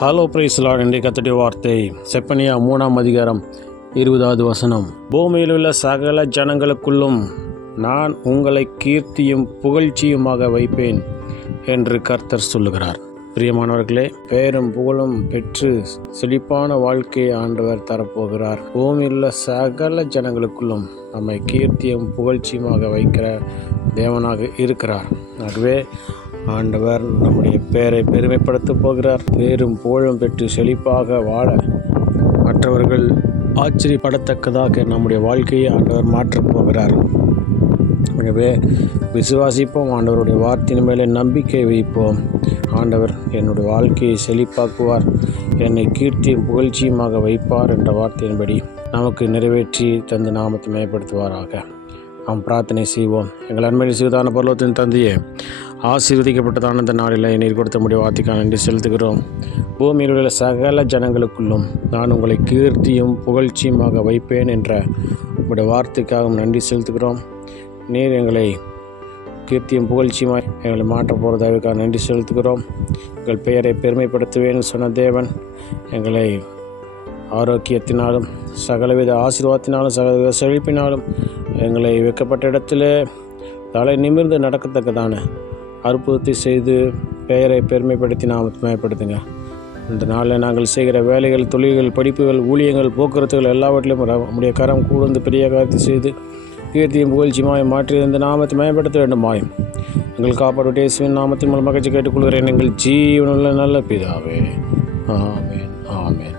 Hello price Lord. இன்றைய கர்த்தருடைய வார்த்தை செப்பனியா 3ஆம் அதிகாரம் 20வது வசனம். பூமியில் உள்ள சகல ஜனங்களுக்குள்ளும் நான் உங்களை கீர்த்தியும் புகழ்ச்சியுமாக வைப்பேன் என்று கர்த்தர் சொல்லுகிறார். பிரியமானவர்களே, பேரும் புகழும் பெற்று செழிப்பான வாழ்க்கையை ஆண்டவர் தரப்போகிறார். பூமியில் உள்ள சகல ஜனங்களுக்குள்ளும் நம்மை கீர்த்தியும் புகழ்ச்சியுமாக வைக்கிற தேவனாக இருக்கிறார். ஆகவே ஆண்டவர் நம்முடைய பெயரை பெருமைப்படுத்த போகிறார். பேரும் புகழும் பெற்று செழிப்பாக வாழ மற்றவர்கள் ஆச்சரியப்படத்தக்கதாக நம்முடைய வாழ்க்கையை ஆண்டவர் மாற்றப் போகிறார். ஆகவே விசுவாசிப்போம், ஆண்டவருடைய வார்த்தையின் மேலே நம்பிக்கை வைப்போம். ஆண்டவர் என்னுடைய வாழ்க்கையை செழிப்பாக்குவார், என்னை கீர்த்தியும் புகழ்ச்சியுமாக வைப்பார் என்ற வார்த்தையின்படி நமக்கு நிறைவேற்றி தந்து நாமத்தை மேம்படுத்துவாராக. நாம் பிரார்த்தனை செய்வோம். எங்கள் அண்மையில் சிறுதான பரலோகத்தின் தந்தையே, ஆசீர்வதிக்கப்பட்டதான இந்த நாளில் நீர் கொடுத்த முடிய வார்த்தைக்காக நன்றி செலுத்துகிறோம். பூமியில் உள்ள சகல ஜனங்களுக்குள்ளும் நான் உங்களை கீர்த்தியும் புகழ்ச்சியுமாக வைப்பேன் என்ற உங்களுடைய வார்த்தைக்காகவும் நன்றி செலுத்துகிறோம். நீர் எங்களை கீர்த்தியும் புகழ்ச்சியுமாய் எங்களை மாற்ற போகிறதாவுக்காக நன்றி செலுத்துகிறோம். எங்கள் பெயரை பெருமைப்படுத்துவேன்னு சொன்ன தேவன் எங்களை ஆரோக்கியத்தினாலும் சகலவித ஆசீர்வாதத்தினாலும் சகலவித செழிப்பினாலும் எங்களை வைக்கப்பட்ட இடத்துல தலை நிமிர்ந்து நடக்கத்தக்கதான அற்புதத்தை செய்து பெயரை பெருமைப்படுத்தி நாமத்தை மேம்படுத்துங்க. இந்த நாளில் நாங்கள் செய்கிற வேலைகள், தொழில்கள், படிப்புகள், ஊழியங்கள், போக்குவரத்துகள் எல்லாவற்றிலும் நம்முடைய கரம் கூர்ந்து பெரிய காரியத்தை செய்து கீர்த்தியும் புகழ்ச்சியுமாய் மாற்றி இந்த நாமத்தை மேம்படுத்த வேண்டுமாயும் எங்கள் காப்பாடு இயேசுவின் நாமத்தின் மூலம் மகிழ்ச்சி கேட்டுக்கொள்கிறேன். எங்கள் ஜீவனுள்ள நல்ல பிதாவே. ஆமென், ஆமென்.